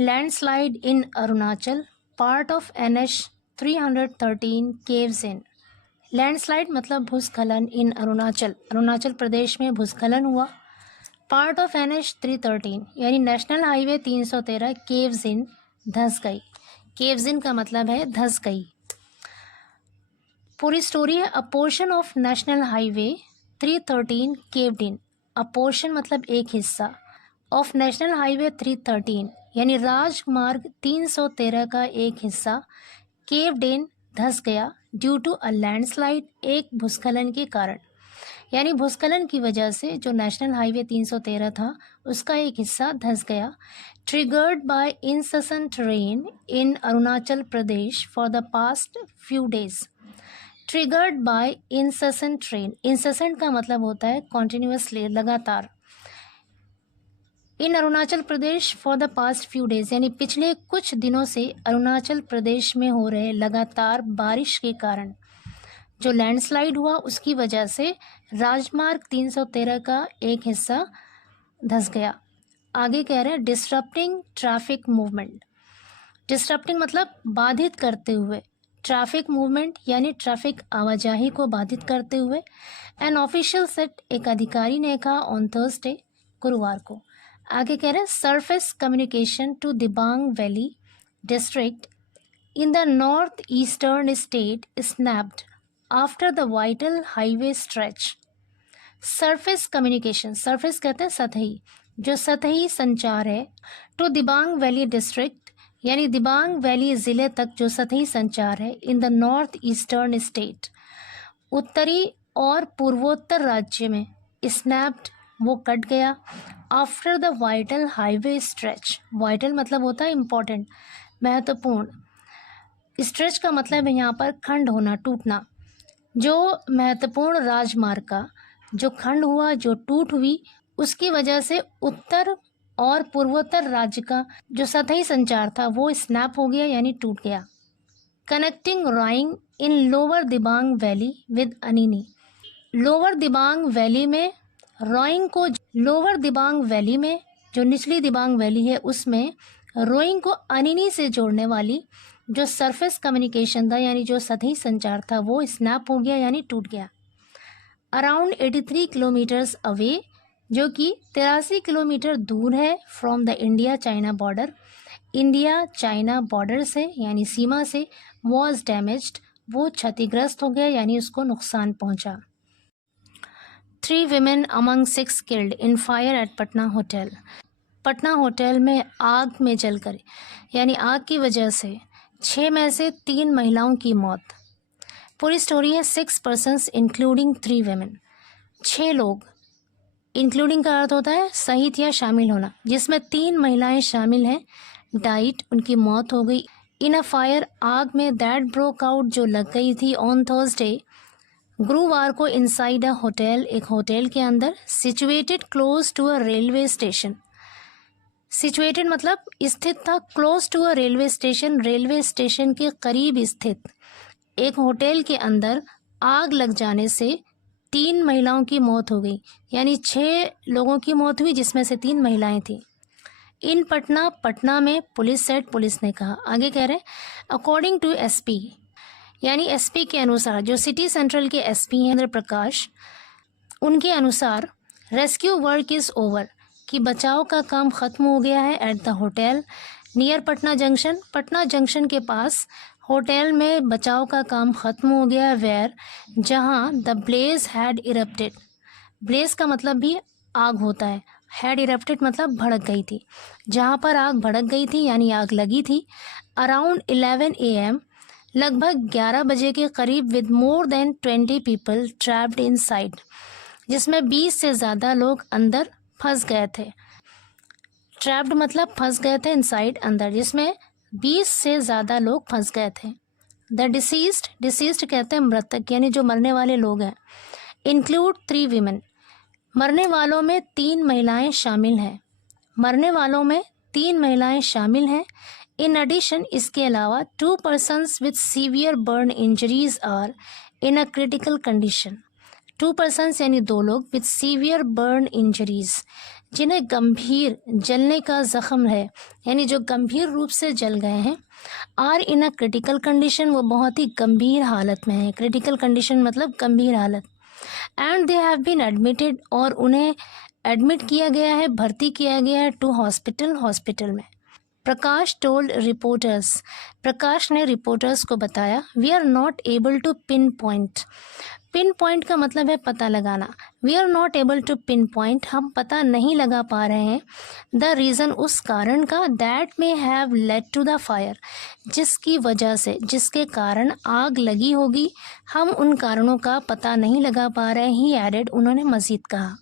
Landslide in Arunachal, part of NH 313 caves in. Landslide मतलब भूस्खलन इन अरुणाचल प्रदेश में भूस्खलन हुआ। पार्ट ऑफ NH 313 यानी नेशनल हाईवे 313 केव्स इन धंस गई। केव्स इन का मतलब है धंस गई। पूरी स्टोरी है अ portion of national highway 313 caved in. A portion मतलब एक हिस्सा ऑफ नेशनल हाईवे 313 यानी राजमार्ग 313 का एक हिस्सा केव्ड इन धंस गया ड्यू टू अ लैंडस्लाइड एक भूस्खलन के कारण। यानी भूस्खलन की वजह से जो नेशनल हाईवे 313 था उसका एक हिस्सा धंस गया। Triggered by incessant rain in Arunachal Pradesh for the past few days. Triggered by incessant rain, incessant का मतलब होता है कॉन्टिन्यूसली, लगातार। In Arunachal Pradesh for the past few days यानी पिछले कुछ दिनों से अरुणाचल प्रदेश में हो रहे लगातार बारिश के कारण जो लैंडस्लाइड हुआ उसकी वजह से राजमार्ग 313 का एक हिस्सा धंस गया। आगे कह रहे हैं डिस्टरप्टिंग ट्रैफिक मूवमेंट। डिस्टरप्टिंग मतलब बाधित करते हुए, ट्रैफिक मूवमेंट यानी ट्रैफिक आवाजाही को बाधित करते हुए। एन ऑफिशियल सेट, एक अधिकारी ने कहा ऑन थर्सडे, गुरुवार को। आगे कह रहे हैं surface communication to Dibang Valley district in the north eastern state snapped after the vital highway stretch. Surface communication, surface कहते हैं सतही, जो सतही संचार है, टू दिबांग वैली डिस्ट्रिक्ट यानी दिबांग वैली ज़िले तक जो सतही संचार है, इन द नॉर्थ ईस्टर्न स्टेट, उत्तरी और पूर्वोत्तर राज्य में, स्नैप्ड वो कट गया, after the vital highway stretch. Vital मतलब होता है इम्पॉर्टेंट, महत्वपूर्ण। स्ट्रेच का मतलब है यहाँ पर खंड होना, टूटना। जो महत्वपूर्ण राजमार्ग का जो खंड हुआ, जो टूट हुई, उसकी वजह से उत्तर और पूर्वोत्तर राज्य का जो सतही संचार था वो स्नैप हो गया यानी टूट गया। Connecting Roing in Lower Dibang Valley with Anini. Lower Dibang Valley में रोइंग को, लोअर दिबांग वैली में जो निचली दिबांग वैली है उसमें रोइंग को अनिनी से जोड़ने वाली जो सरफेस कम्युनिकेशन था यानी जो सतही संचार था वो स्नैप हो गया यानी टूट गया। अराउंड 83 किलोमीटर्स अवे, जो कि 83 किलोमीटर दूर है from the India China border, India China border से यानी सीमा से, वॉज डैमेज्ड, वो क्षतिग्रस्त हो गया यानी उसको नुकसान पहुंचा। 3 women among 6 killed in fire at Patna hotel. Patna hotel में आग में जलकर यानी आग की वजह से 6 में से 3 महिलाओं की मौत। पूरी स्टोरी है 6 persons इंक्लूडिंग 3 women। 6 लोग, इंक्लूडिंग का अर्थ होता है सहित या शामिल होना, जिसमें 3 महिलाएं शामिल हैं, डाइट, उनकी मौत हो गई। इन अ फायर, आग में, दैट ब्रोक आउट जो लग गई थी ऑन थर्सडे, गुरुवार को, इनसाइड अ होटल, एक होटल के अंदर, situated close to a railway station. Situated मतलब स्थित था, close to a railway station, railway station के करीब स्थित एक होटल के अंदर आग लग जाने से 3 महिलाओं की मौत हो गई यानी 6 लोगों की मौत हुई जिसमें से 3 महिलाएं थीं। इन पटना, पटना में, पुलिस सेट, पुलिस ने कहा। आगे कह रहे हैं अकॉर्डिंग टू एसपी यानी एसपी के अनुसार, जो सिटी सेंट्रल के एसपी हैं इंद्र प्रकाश, उनके अनुसार रेस्क्यू वर्क इज़ ओवर, कि बचाव का काम ख़त्म हो गया है at the hotel near Patna junction, Patna junction के पास होटल में बचाव का काम ख़त्म हो गया है, वेयर, जहां the blaze had erupted. Blaze का मतलब भी आग होता है, हैड इरप्टेड मतलब भड़क गई थी, जहां पर आग भड़क गई थी यानी आग लगी थी। अराउंड 11 AM, लगभग 11 बजे के करीब, with more than 20 people trapped inside, जिसमें 20 से ज़्यादा लोग अंदर फंस गए थे। ट्रैप्ड मतलब फंस गए थे, इनसाइड अंदर, जिसमें 20 से ज़्यादा लोग फंस गए थे। द डिसीज्ड, डिसीज्ड कहते हैं मृतक यानी जो मरने वाले लोग हैं। इंक्लूड 3 वीमेन, मरने वालों में 3 महिलाएं शामिल हैं, मरने वालों में 3 महिलाएं शामिल हैं। इन एडिशन, इसके अलावा 2 persons with severe burn injuries are in a critical condition. 2 persons यानी 2 लोग, विद सीवियर बर्न इंजरीज, जिन्हें गंभीर जलने का जख्म है, यानी जो गंभीर रूप से जल गए हैं, are in a critical condition, वो बहुत ही गंभीर हालत में है। क्रिटिकल कंडीशन मतलब गंभीर हालत। And they have been admitted, और उन्हें एडमिट किया गया है, भर्ती किया गया है, टू हॉस्पिटल में। प्रकाश टोल्ड रिपोर्टर्स, प्रकाश ने रिपोर्टर्स को बताया, we are not able to pinpoint का मतलब है पता लगाना। We are not able to pinpoint, हम पता नहीं लगा पा रहे हैं, द रीज़न, उस कारण का, that may have led to the fire, जिसकी वजह से, जिसके कारण आग लगी होगी, हम उन कारणों का पता नहीं लगा पा रहे हैं। ही एडेड, उन्होंने मज़ीद कहा।